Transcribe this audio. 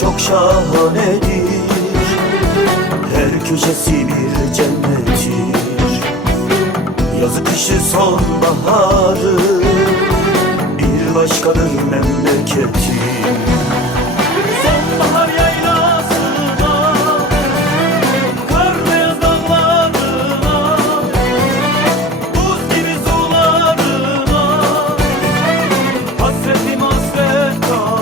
çok şahanedir. Her köşesi bir cennettir. Yazı kışı sonbaharı bir başkadır memleketim. Sonbahar yaylasına, kar beyaz dağlarına, buz gibi sularına, hasretim hasret kaldı.